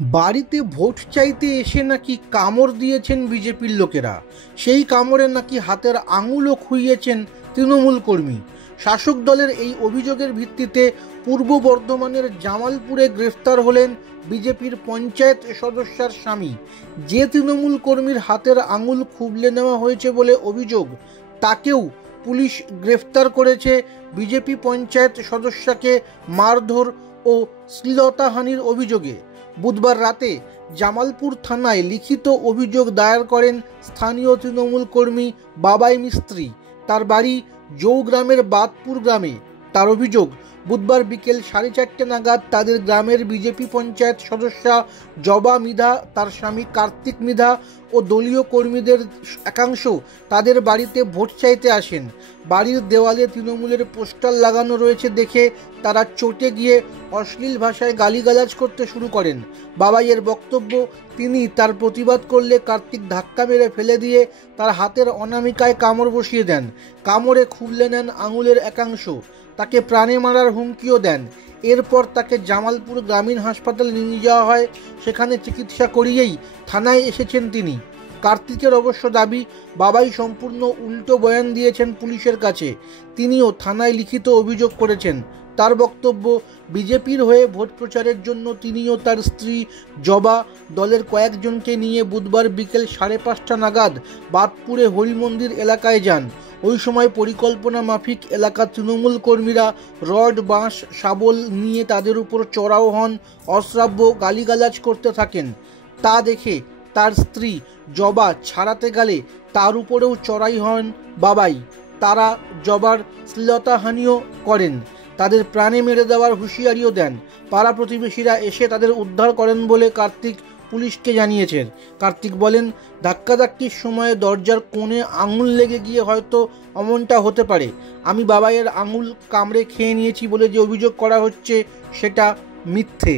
বাড়িতে ভোট চাইতে এসে নাকি কামড় দিয়েছেন বিজেপির লোকেরা। সেই কামড়ে নাকি হাতের আঙুলও খুইয়েছেন তৃণমূল কর্মী। শাসক দলের এই অভিযোগের ভিত্তিতে পূর্ব বর্ধমানের জামালপুরে গ্রেফতার হলেন বিজেপির পঞ্চায়েত সদস্যার স্বামী। যে তৃণমূল কর্মীর হাতের আঙুল খুবলে নেওয়া হয়েছে বলে অভিযোগ, তাকেও পুলিশ গ্রেফতার করেছে। বিজেপি পঞ্চায়েত সদস্যকে মারধর ও শ্লীলতাহানির অভিযোগে বুধবার রাতে জামালপুর থানায় লিখিত অভিযোগ দায়ের করেন স্থানীয় তৃণমূল কর্মী বাবাই মিস্ত্রি। তার বাড়ি জৌগ্রামের বাদপুর গ্রামে। তার অভিযোগ, বুধবার বিকেল 4:30 নাগাদ তাদের গ্রামের বিজেপি পঞ্চায়েত সদস্যা জবা মৃধা, তার স্বামী কার্তিক মৃধা ও দলীয় কর্মীদের একাংশ তাদের বাড়িতে ভোট চাইতে আসেন। বাড়ির দেওয়ালে তৃণমূলের পোস্টার লাগানো রয়েছে দেখে তারা চটে গিয়ে অশ্লীল ভাষায় গালিগালাজ করতে শুরু করেন। বাবাইয়ের বক্তব্য, তিনি তার প্রতিবাদ করলে কার্তিক ধাক্কা মেরে ফেলে দিয়ে তার হাতের অনামিকায় কামড় বসিয়ে দেন। কামড়ে খুবলে নেন আঙুলের একাংশ। তাকে প্রাণে মারার হুমকিও দেন। এরপর তাকে জামালপুর গ্রামীণ হাসপাতালে নিয়ে যাওয়া হয়। সেখানে চিকিৎসা করিয়েই থানায় এসেছেন তিনি। কার্তিকের অবশ্য দাবি, বাবাই সম্পূর্ণ উল্টো বয়ান দিয়েছেন পুলিশের কাছে। তিনিও থানায় লিখিত অভিযোগ করেছেন। তার বক্তব্য, বিজেপির হয়ে ভোট প্রচারের জন্য তিনিও তার স্ত্রী জবা দলের কয়েকজনকে নিয়ে বুধবার বিকেল 5:30 নাগাদ বাদপুরে হরিমন্দির এলাকায় যান। ওই সময় পরিকল্পনা মাফিক এলাকার তৃণমূল কর্মীরা রড, বাঁশ, শাবল নিয়ে তাদের উপর চড়াও হন, অশ্রাব্য গালিগালাজ করতে থাকেন। তা দেখে তার স্ত্রী জবা ছাড়াতে গেলে তার উপরেও চড়াই হন বাবাই। তারা জবার শ্লীলতাহানিও করেন, তাদের প্রাণে মেরে দেওয়ার হুঁশিয়ারিও দেন। পাড়া প্রতিবেশীরা এসে তাদের উদ্ধার করেন বলে কার্তিক পুলিশকে জানিয়েছেন। কার্তিক বলেন, ধাক্কাধাক্কির সময় দরজার কোণে আঙুল লেগে গিয়ে হয়তো অমনটা হতে পারে। আমি বাবাইয়ের আঙুল কামড়ে খেয়ে নিয়েছি বলে যে অভিযোগ করা হচ্ছে সেটা মিথ্যে।